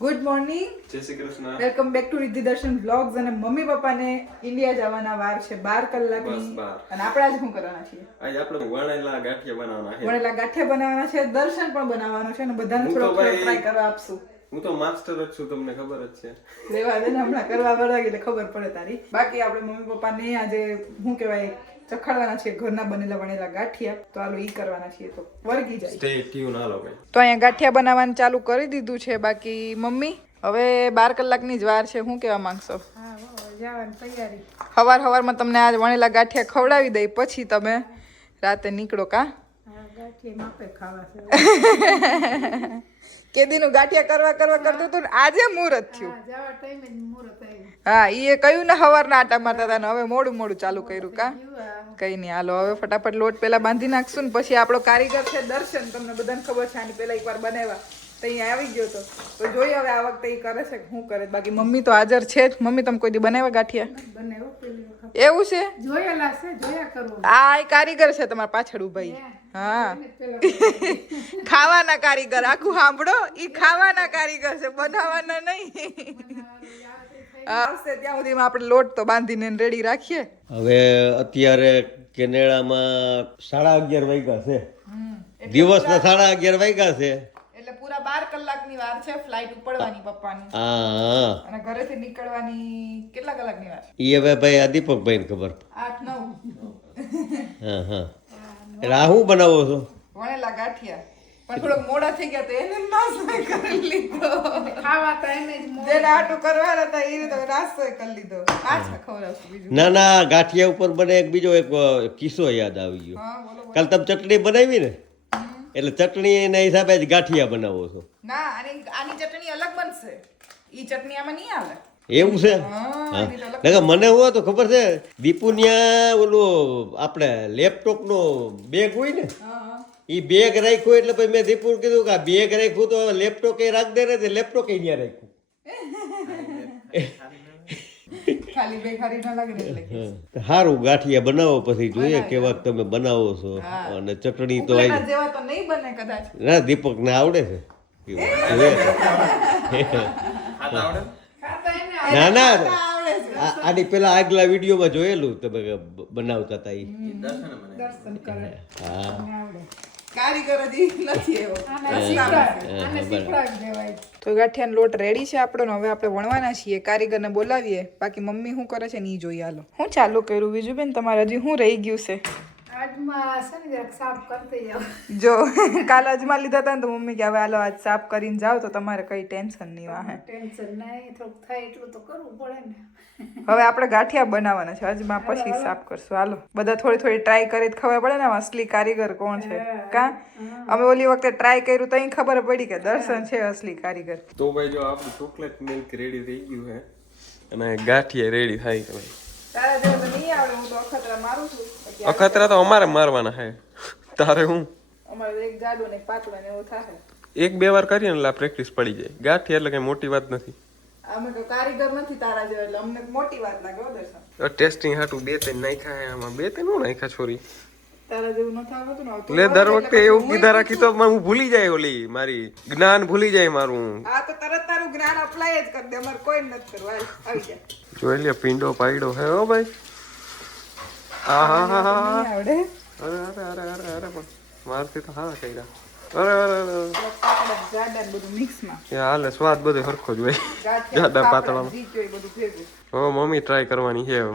Good morning Jai Shri Krishna. Welcome back to Riddhi Darshan vlogs અને mummy પપ્પાને India જવાના વાર છે બાર કલાકની. અને આપણે આજ શું કરવાના છીએ? આજે આપણે વણેલા ગાંઠિયા બનાવવાના છે. વણેલા ગાંઠિયા બનાવવાના છે દર્શન પણ બનાવવાનું છે અને બધાને થોડો ટ્રાય કરવા આપશું. હું તો માસ્ટર જ છું તમને ખબર જ છે. લેવા દે ને હમણાં કરવા વળાગે એટલે ખબર પડે તારી. બાકી આપણે મમ્મી પપ્પાને આજે શું કહેવાય ચખાડવાના છે ઘરના બનેલા વણેલા ગાંઠિયા. તો આલો ઈ કરવાના છે તો વર્ગી જાય. સ્ટે ટ્યુન હાલો ભાઈ. તો અહીંયા ગાંઠિયા બનાવવાનું ચાલુ કરી દીધું છે બાકી મમ્મી હવે બાર કલાકની જ વાર છે શું કહેવા માંગશો? સવાર સવારમાં તમને આજ વણેલા ગાંઠિયા ખવડાવી દઈ પછી તમે રાતે નીકળો કા? કેદીનું ગાંઠિયા કરવા કરવા કરતો હતું ને આજે મુહૂર્ત થયું. હા એ કયું ને સવારના આટા મારતા હતા હવે મોડું મોડું ચાલુ કર્યું કા. કઈ નહીં હાલો હવે ફટાફટ લોટ પેલા બાંધી નાખશું ને પછી આપણો કારીગર છે દર્શન તમને બધાને ખબર છે આની પેલા એકવાર બનાવ્યા. તો અહીંયા આવી ગયો તો. તો જોઈ હવે આ વખતે ઈ કરે છે કે શું કરે. બાકી મમ્મી તો હાજર છે જ. મમ્મી તમે કોઈ દી બનાવ્યા ગાંઠિયા? એવું છે? જોયેલા છે જોયા કરવું આ કારીગર છે તમારા પાછળ ઉભાઈ હા ખાવાના કારીગર. આખું સાંભળો? ઈ ખાવાના કારીગર છે. બનાવવાના નહીં. આવશે ત્યાં સુધીમાં આપણે લોટ તો બાંધીને રેડી રાખીએ. હવે અત્યારે કેનેડામાં સાડા અગિયાર વાગ્યા છે. દિવસના સાડા અગિયાર વાગ્યા છે. પૂરા બાર કલાકની વાર છે ફ્લાઇટ ઉપડવાની પપ્પાની. હા. અને ઘરેથી નીકળવાની કેટલા કલાકની વાર? એ હવે ભાઈ આ દીપકભાઈને ખબર. આઠ નવ. હા હા. એટલે આ બનાવો છો? વણેલા ગાંઠિયા. પણ થોડોક મોડા થઈ ગયા તો એને નાસ્તો કરી લીધો. ખાવા તો એને જ જેને આટું કરવાના હતા એ રીતે નાસ્તો કરી લીધો. પાછા ખવડાવશું બીજું. ના ના ગાંઠિયા ઉપર મને એક બીજો એક કિસ્સો યાદ આવી ગયો. હા બોલો બોલો. કાલ તમે ચટણી બનાવી ને? એટલે ચટણીના હિસાબે જ ગાંઠિયા બનાવો છો. ના આની આની ચટણી અલગ બનશે. ઈ ચટણી આમાં નહીં આવે એવું છે? હા મને હું તો ખબર છે દીપુનિયા ઓલું આપણે લેપટોપનો બેગ હોય ને. એ બેગ રાખ્યું એટલે પછી મેં દીપુર કીધું કે આ બેગ રાખ્યું તો લેપટોપ એ રાખ દે ને લેપટોપ એ ત્યાં રાખ્યું. ખાલી બે ખારી ના લાગે એટલે હારું સારું ગાંઠિયા બનાવો પછી જોઈએ કેવા તમે બનાવો છો. અને ચટણી તો આવી. જેવા તો નહીં બને કદાચ. ના દીપક ને આવડે? છે. ના ના આ- આની પેલા આગલા વિડીયોમાં જોયેલું તમે બનાવતા હતા એ દર્શન કરે. હા. આવડે. કારીગર નથી એવો. દેવાય. તો ગાંઠિયાનો લોટ રેડી છે આપણો ને હવે આપણે વણવાના છીએ કારીગરને બોલાવીએ. બાકી મમ્મી શું કરે છે ને એ જોઈએ હાલો હું ચાલુ કર્યું? બીજું બેન તમારે હજી શું રહી ગયું છે? જો કાલ અજમા લીધા હતા ને તો મમ્મી કે હવે હાલો આજ સાફ કરીને જાવ તો તમારે કઈ ટેન્શન નહીં વાહે. ટેન્શન નહીં થોડુંક થાય એટલું તો કરવું પડે ને. હવે આપણે ગાંઠિયા બનાવવાના છે અજમા પછી સાફ કરશું. હાલો બધા થોડી થોડી ટ્રાય કરી તો ખબર પડે ને અસલી કારીગર કોણ છે. કા? અમે ઓલી વખતે ટ્રાય કર્યું તો અહીં ખબર પડી કે દર્શન છે અસલી કારીગર. તો ભાઈ જો આપણું ચોકલેટ મિલ્ક રેડી થઈ ગયું છે અને ગાંઠિયા રેડી થાય ભાઈ. હું અખતરા તો અમારે મારવાના છે તારે હું? અમારે એક જાડું ને એક ને એવું થાય એક બે વાર કરીએ ને લા પ્રેક્ટિસ પડી જાય. ગાંઠી એટલે કઈ મોટી વાત નથી. અમે તો કારીગર નથી તારા જેવા એટલે અમને મોટી વાત લાગે હો ટેસ્ટિંગ હાટું બે ત્રણ નાખ્યા આમાં બે ત્રણ હું નાખ્યા છોરી? તારા જેવું નથી આવડતું ને આવતું દર વખતે એવું કીધા રાખી તો હું ભૂલી જાય ઓલી મારી જ્ઞાન ભૂલી જાય મારું. આ તો તરત તારું જ્ઞાન અપ્લાય જ કરી દે અમાર કોઈ નથી કરવું. આવી જાય જોઈ લે પીંડો પાડ્યો હે ઓ ભાઈ. આ હા હા હા હા. આવડે. અરે અરે અરે અરે અરે પણ મારથી તો હા કહી અરે અરે અરે બધું મિક્સમાં હાલે સ્વાદ બધો સરખો જ હોય. જાડા પાતળા પાતળામાં. હવે મમ્મી ટ્રાય કરવાની છે હવે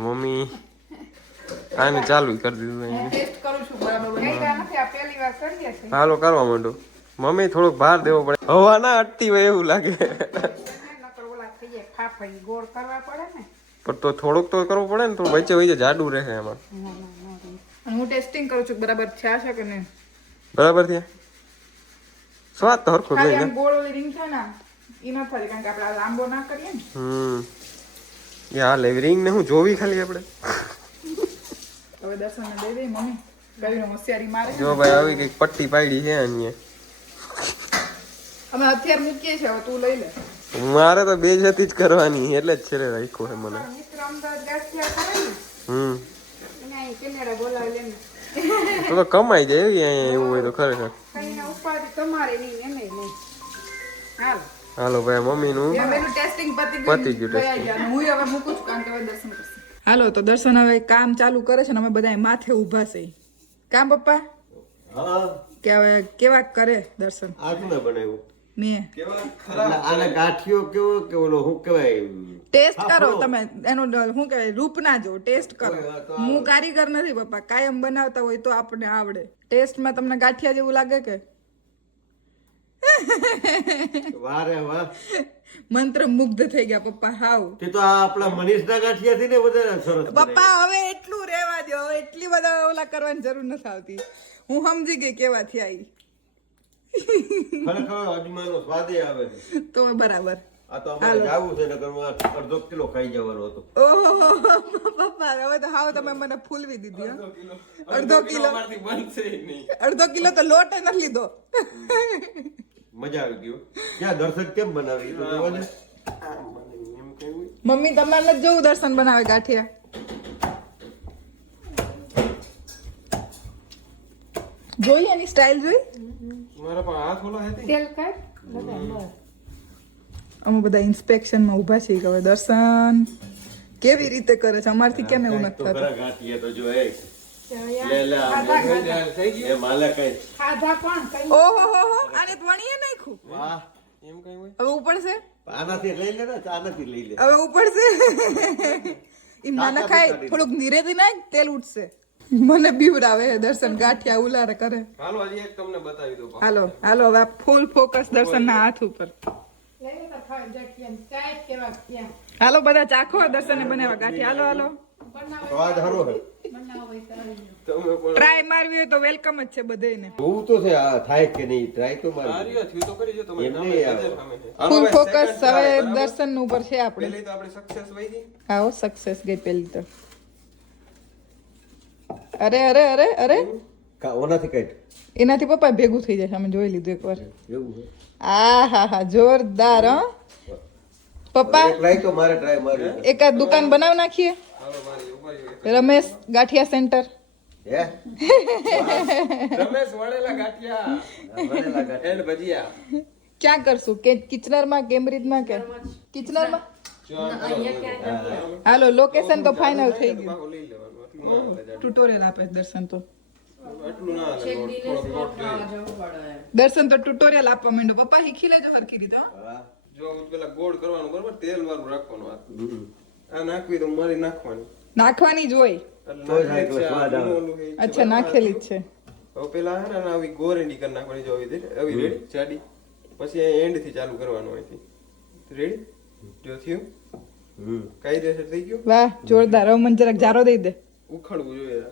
મમ્મી નહીં ચાલુ કરી દીધું ટેસ્ટ કરું છું બરાબર બને. કર્યા નથી આ પહેલી વાર હાલો કરવા માંડો. મમ્મી થોડોક ભાર દેવો પડે. હવા ના અટતી હોય એવું લાગે. નકર ઓલા થઈ જાય ફાફડી ગોળ કરવા પડે ને. પણ તો થોડુંક તો કરવું પડે ને તો વચ્ચે વચ્ચે જાડું રહે એમાં. હું ટેસ્ટિંગ કરું છું બરાબર થયા છે કે નહીં? બરાબર થયા? સ્વાદ તો હરખો જ ખાલી હોય ગોળ ઓલી ring થાય ને એમાં ફરી કારણ કે આપણે લાંબો ના કરીએ ને. હમ. યા લેવી રિંગ ને હું જોવી ખાલી આપણે. હવે દર્શનને દઈ દઈ મમ્મી. કયું હોશિયારી મારે જો ભાઈ આવી કંઈક પટ્ટી પાડી છે અહીંયા. અમે હથિયાર મૂકીએ છીએ હવે તું લઈ લે. મારે તો બે જતી જ કરવાની એટલે જ છેલ્લે રાખ્યો છે મને. હમ. તો તો કમાઈ જાય એવી અહીંયા એવું હોય તો ખરેખર. તમારે નહીં એને નહીં. હાલ. હાલો ભાઈ મમ્મીનું પતી ગયું. હું હવે મૂકું છું કારણ કે દર્શન હાલો તો દર્શન હવે કામ ચાલુ કરે છે ને અમે બધા માથે ઊભા છે. કામ પપ્પા? કે હવે કેવા કરે દર્શન? આ શું બનાવ્યું મેં આને ગાંઠિયો કેવો કે ઓલો કહેવાય? ટેસ્ટ કરો તમે એનો શું કહેવાય રૂપ ના જો ટેસ્ટ કરો. હું કારીગર નથી પપ્પા. કાયમ બનાવતા હોય તો આપણને આવડે. ટેસ્ટમાં તમને ગાંઠિયા જેવું લાગે કે? વારે વાહ. મંત્ર મુગ્ધ થઈ ગયા પપ્પા હાવ તે તો આ આપણા મનીષના ગાંઠિયાથી ને વધારે સરસ પપ્પા હવે એટલું રહેવા દો હવે એટલી બધા ઓલા કરવાની જરૂર નથી આવતી. હું સમજી ગઈ કેવાથી આવી. ખરેખર અજમાનો સ્વાદ આવે છે. તો બરાબર. આ તો અમારે જાવું છે નકર હું અડધો કિલો ખાઈ જવાનો હતો. ઓહો પપ્પા હવે તો હાવ તમે મને ફૂલવી દીધી અડધો કિલો અડધો કિલો તો લોટ નથી લીધો. મજા આવી ગયો ક્યાં દર્શક કેમ બનાવી તો જોવા દે મમ્મી તમારે નથી જોવું દર્શન બનાવે ગાંઠિયા? જોઈ એની સ્ટાઇલ જોઈ? મારા પણ હાથ ઓલો હતી તેલ કાઢ અમે બધા ઇન્સ્પેક્શનમાં ઊભા છીએ કે હવે દર્શન કેવી રીતે કરે છે? અમારથી કેમ એવું નથી થતું? ને થોડુંક નાખ તેલ ઉઠશે મને બીવડાવે દર્શન ગાંઠિયા ઉલારે કરે હાલો હાલો, હવે ફૂલ ફોકસ દર્શનના હાથ ઉપર. હાલો, બધા ચાખો દર્શને બનાવ્યા ગાંઠિયા. હાલો હાલો. સ્વાદ સારો છે બનાવો હોય તો આવી જાઓ. તમે પણ ટ્રાય મારવી હોય તો વેલકમ જ છે બધાને જોવું તો છે આ થાય કે નહીં ટ્રાય તો મારી તો કરી જો તમે. એમ નહીં આવે. ફૂલ ફોકસ હવે? દર્શન ઉપર છે આપણે. પેલી તો આપણે સક્સેસ વઈ ગઈ. આવો સક્સેસ ગઈ પેલી તો. અરે અરે અરે અરે. કા ઓનાથી કઈ એનાથી પપ્પા ભેગું થઈ જશે અમે જોઈ લીધું એકવાર. એવું છે. આ હા હા. જોરદાર હો પપ્પા એક ટ્રાય તો મારે ટ્રાય મારી એકાદ દુકાન બનાવી નાખીએ? રમેશ ગાંઠિયા સેન્ટર. રમેશ વડેલા ગાંઠિયા. એન્ડ ભજીયા. ક્યાં કરશું? કે કિચનરમાં કેમ્બ્રિજમાં કે? કિચનરમાં હાલો લોકેશન તો ફાઇનલ થઈ ગયું. ટ્યુટોરિયલ આપે દર્શન તો. દર્શન તો ટ્યુટોરિયલ આપવા માંડો પપ્પા શીખી લેજો સરખી રીતે જો પેલા ગોળ કરવાનું બરોબર? તેલ વાળું રાખવાનું આ નાખવી તો મારી નાખવાની. નાખવાની જ હોય. અચ્છા નાખેલી જ છે. હવે પેલા હે ને આવી ગોરેન્ડી કરી નાખવાની જો આવી આવી રેડી જાડી. પછી એન્ડથી ચાલુ કરવાનું અહીંથી. રેડી જો થયું? હમ. કાયદેસર થઈ ગયું? વાહ જોરદાર. હવે મને જરાક જારો દઈ દે. ઉખડવું જોઈએ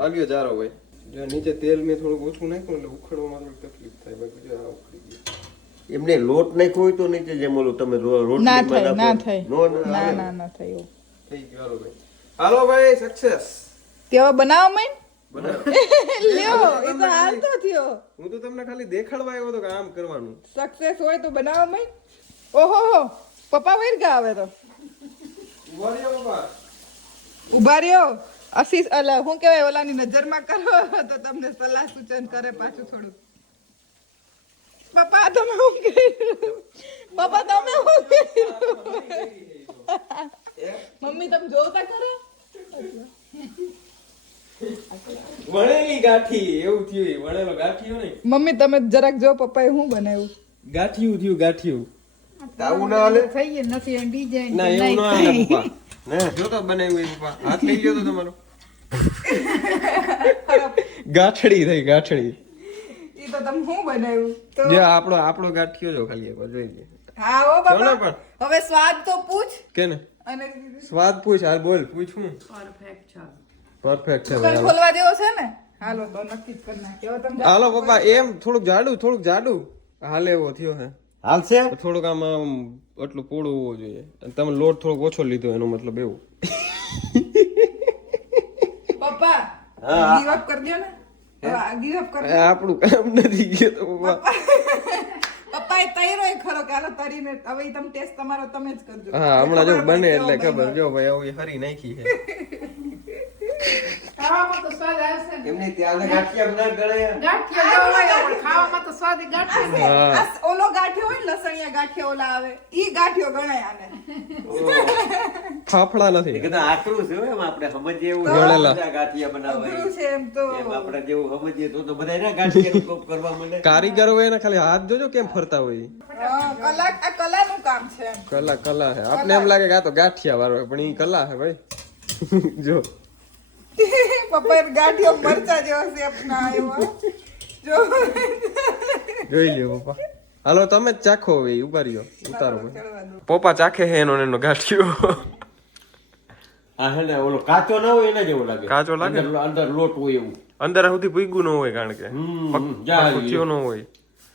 આગળ જારો હોય જો નીચે તેલ મેં થોડુંક ઓછું નાખ્યું એટલે ઉખડવામાં થોડીક તકલીફ થાય. બાકી જો આ ઉખડી ગયું. એમને લોટ નાખ્યો હોય તો નીચે જેમ ઓલું તમે રો- ના થાય ના થાય. નો ના ના આવે. ના ના થાય એવું. થઈ ગયું હાલો ભાઈ. સક્સેસ તે બનાવો મેં લ્યો એ તો હાલ તો થયો. હું તો તમને ખાલી દેખાડવા આવ્યો હતો કે આમ કરવાનું. સક્સેસ હોય તો બનાવો માંડ ઓહો હો. પપ્પા વૈર ગયા હવે તો. ઊભા રહ્યો બાબા ઊભા રહ્યો. અસીસ અલા હું કહેવાય ઓલાની નજરમાં કરો તો તમને સલાહ સૂચન કરે પાછું થોડું પપ્પા તમે શું કર્યું? પપ્પા તમે શું કર્યું? મમ્મી તમે જોતા કરો વણેલી ગાંઠી એવું થયું વણેલો ગાંઠિયો નહીં. મમ્મી તમે જરાક જો પપ્પાએ શું બનાવ્યું? ગાંઠિયું થયું ગાંઠિયું. તાવું ના હાલે? થઈ ગયું નથી એમ ડિઝાઇન ના એવું ના હાલે પપ્પા. ના જો તો બનાવ્યું પપ્પા. હાથ લઈ ગયો તો તમારો. ગાંઠડી થઈ ગાંઠડી. એ તો તમે શું બનાવ્યું? તો જે આપણો આપણો ગાંઠિયો જો ખાલી એકવાર જોઈ લે. હા ઓ બાપા. હવે સ્વાદ તો પૂછ. કે ને અને સ્વાદ પૂછ હાલ બોલ પૂછ. હું પરફેક્ટ છે. પરફેક્ટ છે ભાઈ. ખોલવા દેવો છે ને? હાલો તો નક્કી જ કરી નાખ્યો તમે હાલો પપ્પા એમ થોડુંક જાડું થોડુંક જાડું. હાલ એવો થયો હે. હાલશે થોડુંક આમ આમ એટલું પોળું હોવું જોઈએ. અને તમે લોટ થોડોક ઓછો લીધો એનો મતલબ એવું. પપ્પા હા. ગીવ અપ કરી દો ને. આપણું કામ નથી ગયું તૈરો ખરો કે તરીને હવે તમે ટેસ્ટ તમારો તમે જ કરજો. હા હમણાં જો ખબર બને એટલે ખબર જો ભાઈ આવું હરી નાખી છે. ખાવામાં તો સ્વાદ આવશે એમને ત્યાં ગાંઠિયા ના ગળે. ગાંઠિયા હોય ખાવામાં તો સ્વાદ ગાંઠિયા ઓલો ગાંઠિયો હોય ને લસણિયા ગાંઠિયા ઓલા આવે ઈ ગાંઠિયો ગણાય આને. ફાફડા નથી. એકદમ આકરું છે એમ આપણે સમજીએ એવું. ગાંઠિયા બનાવવા છે એમ તો. એમ આપણે જેવું સમજીએ તો તો બધા એના ગાંઠિયા કોક કરવા માંડે. કારીગરો હોય એના ખાલી હાથ જોજો કેમ ફરતા હોય. કલા હા, કલા આ કલાનું કામ છે કલા કલા છે. આપને એમ લાગે કે આ તો ગાંઠિયા વાળો પણ ઈ કલા હે ભાઈ. જો. પપ્પા ગાંઠિયા મરચા જેવો છે આપના આવ્યો જો. જોઈ લ્યો પપ્પા. હાલો તમે જ ચાખો ઊભા રહ્યો. ઉતારો. પપ્પા ચાખે હે એનો એનો ગાંઠિયો. આ હે ને ઓલો કાચો ના હોય એના જેવો લાગે. કાચો લાગે? અંદર અંદર લોટ હોય એવું. અંદર સુધી ભૂગ્યું ન હોય કારણ કે. હમ, પક- જા પાકું થયો ન હોય.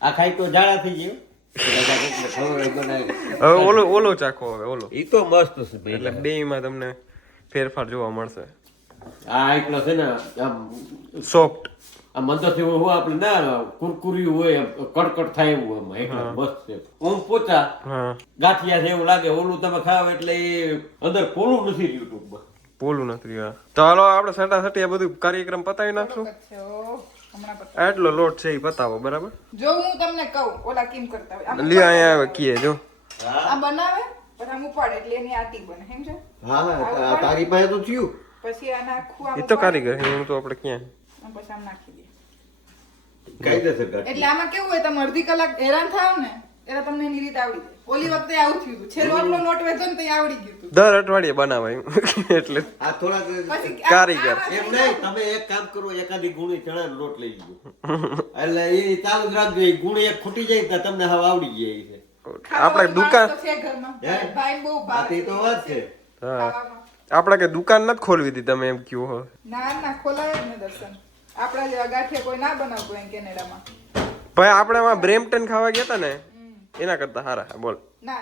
આ ખાઈ તો જાડા થઈ ગયું હવે ઓલો ઓલો ચાખો હવે ઓલો. ઈ તો મસ્ત છે ભાઈ. એટલે બે માં તમને ફેરફાર જોવા મળશે. આ એકલો છે ને આમ સોફ્ટ આમ અંદરથી હું આપણે ના કુરકુરી હોય કડકડ થાય એવું આમ એકલા મસ્ત છે. ઓમ પોચા ગાંઠિયા છે એવું લાગે ઓલું તમે ખાવ એટલે એ અંદર પોલું નથી રહ્યું પોલું નથી હા. તો હાલો આપણે સટા સટી આ બધું કાર્યક્રમ પતાવી નાખશું. આટલો લોટ છે એ પતાવો બરાબર? જો હું તમને કહું ઓલા કેમ કરતા હોય. લ્યો અહીંયા આવે કીએ જો. આ બનાવે પછી આમ ઉપાડે એટલે એની આટી બને એમ છે? હા તારી પાસે તો થયું. પછી આ નાખું એ તો કારીગર છે, એનું તો આપણે ક્યાં? પછી આમ નાખી દે. કાયદેસર ગાંઠિયા. એટલે આમાં કેવું હોય તમે અડધી કલાક હેરાન થાવ ને એટલે તમને એની રીતે આવડી જાય. ઓલી વખતે આવું થયું હતું છેલ્લો આટલો લોટ વેચો ને તો આવડી ગયું હતું દર અઠવાડિયે બનાવાય એટલે આ થોડા કારીગર. એમ નહીં તમે એક કામ કરો એકાદી ગુણી ચણા લોટ લઈ લીધો એટલે એ ચાલુ જ રાખજો એ ગુણી એક ખૂટી જાય તો તમને હવે આવડી જાય છે. આપણે દુકાન. આપણે કે દુકાન નથી ખોલવી હતી તમે એમ કયો હો. ના ના ખોલાવે જ ને દર્શન. આપણા જેવા ગાંઠિયા કોઈ ના બનાવતું એમ કેનેડામાં. ભાઈ આપણે આમાં બ્રેમ્પટન ખાવા ગયા હતા ને એના કરતા હારા બોલ. ના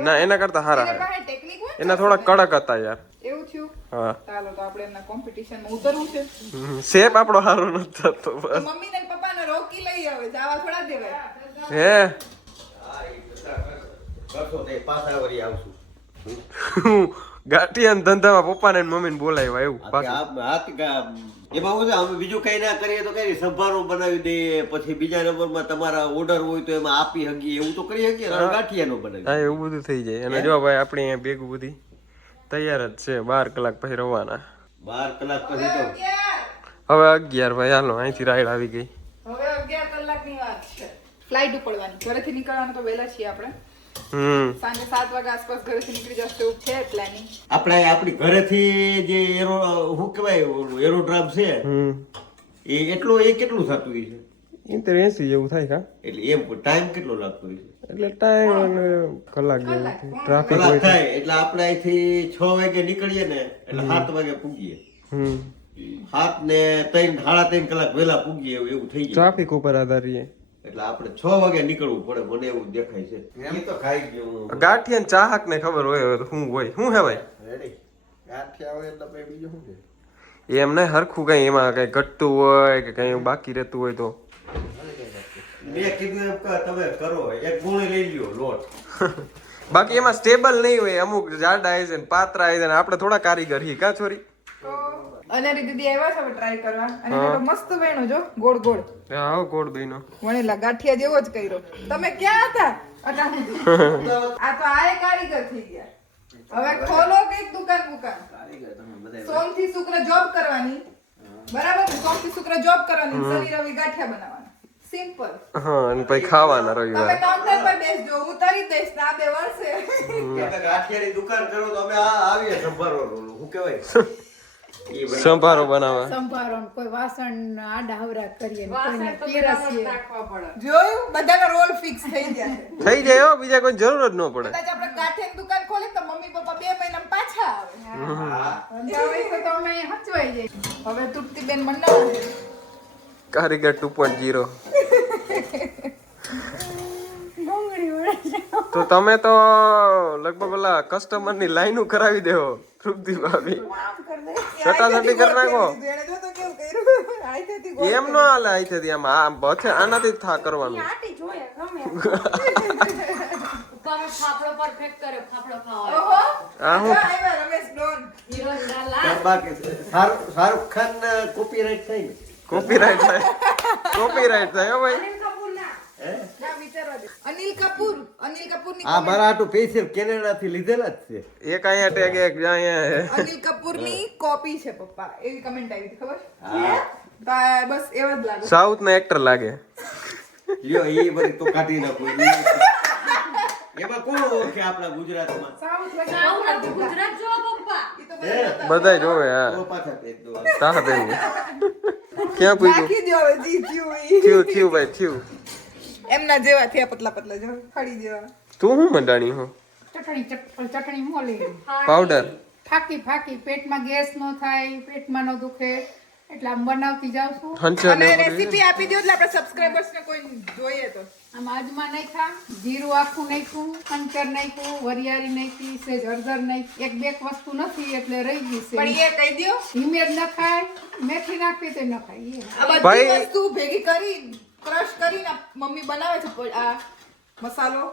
ના એના કરતા હારા એની પાસે ટેકનિક હોય એના થોડા કડક હતા યાર. એવું થયું? હા. ચાલો તો આપણે એમના કોમ્પિટિશનમાં ઉતરવું છે. શેપ આપણો હારો નથી થતો બસ. મમ્મી ને પપ્પાને રોકી લઈ આવે જાવા થોડા દેવાય. હે? કરશો તે પાછા વળી આવશું. ગાંઠિયા ધંધામાં પપ્પાને ને મમ્મીને બોલાવ્યા એવું પાછું. આ- એમાં હું અમે બીજું કઈ ના કરીએ તો કઈ સંભારો બનાવી દઈએ પછી બીજા નંબરમાં તમારા ઓર્ડર હોય તો એમાં આપી હકીએ એવું તો કરી શકીએ ને ગાંઠિયાનો બનાવી. હા એવું બધું થઈ જાય. અને જો ભાઈ આપણે અહીંયા ભેગું બધી તૈયાર જ છે બાર કલાક પછી રવાના. બાર કલાક પછી તો હવે અગિયાર ભાઈ હાલો અહીંથી રાઈડ આવી ગઈ. હવે અગિયાર કલાકની વાત છે. ફ્લાઇટ ઉપડવાની. ઘરેથી નીકળવાનું તો વહેલા છીએ આપણે. સાંજે સાત વાગ્યા આસપાસ ઘરેથી નીકળી જશે એવું છે પ્લાનિંગ આપણે આપણી ઘરેથી જે એરો શું કહેવાય ઓલું એરોડ્રામ છે હમ. એ એટલું એ કેટલું થતું હોય છે? ઇન્ટર એસી જેવું થાય કા? એટલે એમ ટાઈમ કેટલો લાગતો હોય છે? એટલે ટાઈમ કલાક જેવું ટ્રાફિક હોય થાય એટલે આપણે અહીંથી છ વાગે નીકળીએ ને એટલે સાત વાગે પૂગીએ. હમ. સાત ને ત્રણ સાડા ત્રણ કલાક વહેલા પૂગીએ એવું એવું થઈ જાય ટ્રાફિક ઉપર આધાર રહીએ એટલે આપણે છ વાગે નીકળવું પડે મને એવું દેખાય છે. એમ તો ખાઈ ગયું ગાંઠિયા ચાહક ને ખબર હોય તો શું હોય? શું હે ભાઈ? રેડી ગાંઠિયા હોય એટલે પછી બીજું શું છે? એમ નહીં હરખું કઈ એમાં કઈ ઘટતું હોય કે કઈ બાકી રહેતું હોય તો? મેં કીધું એમ કે તમે કરો એક ગુણી લઈ લ્યો લોટ. બાકી એમાં સ્ટેબલ નહીં હોય અમુક જાડા આવી છે ને આવી છે આપણે થોડા કારીગર હી કા છોરી? અનેરી દીદી આવ્યા છે ટ્રાય કરવા. અને એનો તો મસ્ત વેણો જો ગોળ ગોળ. આવો ગોળ દઈનો વણેલા ગાંઠિયા જેવો જ કર્યો. તમે ક્યાં હતા? આ તો આ તો આય કારીગર થઈ ગયા. હવે ખોલો કંઈક દુકાન દુકાન સોમથી શુક્ર જોબ કરવાની. બરાબર સોમથી શુક્ર જોબ કરવાની. શનિ રવિ ગાંઠિયા બનાવવાના. સિમ્પલ હા અને પછી ખાવાના તમે રવિવાર કાઉન્ટર પર બેસજો હું તરી દઈશ ના બે વર્ષે તમે ગાંઠિયાની દુકાન કરો તો અમે આ આવીએ સંભારો શું કહેવાય. સંભારો બનાવવા સંભારો કોઈ વાસણ આડા હવરા કરીએ ને કોઈને પીરસીએ. જોયું? બધાનો રોલ ફિક્સ થઈ જાય થઈ જાય હો બીજા કોઈ જરૂર જ ન પડે. કદાચ આપણે ગાંઠિયાની દુકાન ખોલે તો મમ્મી પપ્પા બે મહિના પાછા આવે. હવે તો તમે હચવાઈ જાય હવે તૂટતી બેન મંડાવે કારીગર ટુ પોઈન્ટ જીરો ડુંગળી વળે છે તો તમે તો લગભગ ઓલા કસ્ટમરની લાઈનો કરાવી દેવો તૃપ્તિ ભાભી સટાસટી કરી નાખો? એમ નો હાલે અહીંથી આમ આ બથે આનાથી જ થા કરવાનું. કોપીરાઈટ થાય ને કોપીરાઈટ થાય. કોપીરાઈટ થાય હો ભાઈ. અનિલ અનિલ કપૂર આ મારા આટુ સ્પેશિયલ કેનેડા થી લીધેલા જ છે. એક અહીંયા ટેગ એક અહીંયા. અનિલ કપૂરની કોપી છે પપ્પા. એવી કમેન્ટ આવી હતી ખબર? બસ એવા જ લાગે. સાઉથ ના એક્ટર લાગે. લ્યો એ બધી તો કાઢી નાખો. એમાં કોણ ઓળખે આપણા ગુજરાતમાં? સાઉથ વચ્ચે આવું નથી ગુજરાત જો પપ્પા. બધા બધાય જોવે હા. પાછા દો. ક્યાં પૂછ્યું. થયું થયું ભાઈ થયું. એમના જેવા થયા પતલા પતલા જો ખડી જેવા. તું હું મંડાણી હો? ચટણી ચટ- ચટણી મોલી પાવડર ફાકી ફાકી પેટમાં ગેસ નો થાય પેટમાં નો દુખે એટલે આમ બનાવતી જાઉં છું. અને રેસીપી આપી દો એટલે આપણા સબસ્ક્રાઇબર્સ ને કોઈ જોઈએ તો. આમ આજમાં નાખ્યા જીરું આખું નાખ્યું કંચર નાખ્યું વરિયાળી નાખી સેજ હળદર નાખી એક બે વસ્તુ નથી એટલે રહી ગઈ છે. પણ એ કહી દો હિમેજ ન ખાય મેથી નાખી તો ન ખાય એ. બધી વસ્તુ ભેગી કરી ક્રશ કરીને મમ્મી બનાવે છે આ મસાલો.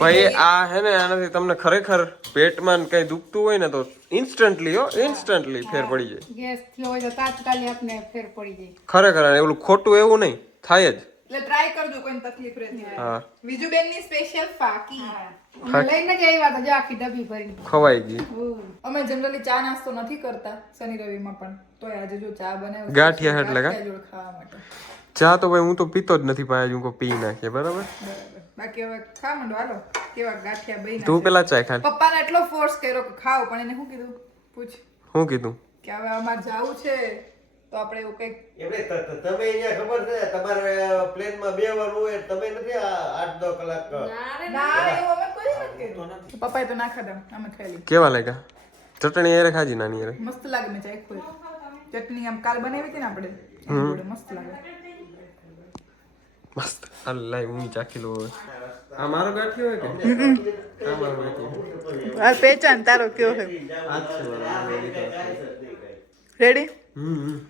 ભાઈ આ હે ને આનાથી તમને ખરેખર પેટમાં કઈ દુખતું હોય ને તો ઇન્સ્ટન્ટલી હો ઇન્સ્ટન્ટલી ફેર પડી જાય. ગેસ થયો હોય તો તાત્કાલિક આપને ફેર પડી જાય. ખરેખર અને એવું ખોટું એવું નહીં થાય જ. એટલે ટ્રાય કરજો કોઈ તકલીફ રહેતી હોય. હા. બીજું બેનની સ્પેશિયલ ફાકી. અમે લઈને જ આવ્યા હતા જો આખી ડબ્બી ભરીને. ખવાઈ ગઈ. અમે જનરલી ચા નાસ્તો નથી કરતા શનિ રવિમાં પણ. તોય આજે જો ચા બનાવ્યો ગાંઠિયા એટલે કા? ગાંઠિયા જોડે ખાવા માટે. ચા તો ભાઈ હું તો પીતો જ નથી ભાઈ હું પી નાખીએ બરાબર? બાકી હવે ખા મંડો હાલો. કેવા ગાંઠિયા બઈ તું પેલા ચાય ખા. પપ્પાને એટલો ફોર્સ કર્યો કે ખાઓ પણ એને શું કીધું? પૂછ. શું કીધું? કે હવે અમારે જાવું છે તો આપણે એવું કઈ ત- તમે અહીંયા ખબર છે તમારે પ્લેનમાં બેવાનું હોય તમે નથી આઠ દસ કલાક? ના એવું અમે કોઈ નથી. કીધું પપ્પાએ તો ના ખાધા અમે ખાઈ કેવા લાગ્યા? ચટણી એરે ખાજી નાની એરે મસ્ત લાગે મેં ચાખ્યું ચટણી આમ કાલ બનાવી હતી ને આપણે? મસ્ત લાગે. મસ્ત. હાલ લાઈ હું ચાખી લઉં હવે. આ મારો ગાંઠિયો હોય કે? આ મારો ગાંઠિયો આ પહેચાન તારો કયો હે? આ છે. રેડી હમ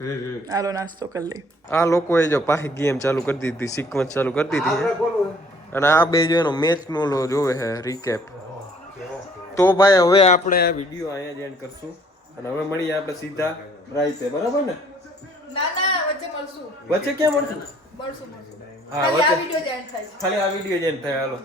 રે. નાસ્તો કરી લઈ આ લોકોએ જો પાછી ગેમ ચાલુ કરી દીધી સિક્વન્સ ચાલુ કરી દીધી અને આ બે જો એનો મેચ નો લો જોવે છે રીકેપ તો ભાઈ હવે આપણે આ વીડિયો અહીંયા જ એન્ડ કરશું. અને હવે મળીએ આપણે સીધા રાઈતે બરાબર ને? ના ના વચ્ચે મળશું. વચ્ચે ક્યાં મળશું? મળશું હા ખાલી આ વિડિયો વીડિયો જ એન્ડ થાય ખાલી આ વિડિયો જ એન્ડ થાય હાલો.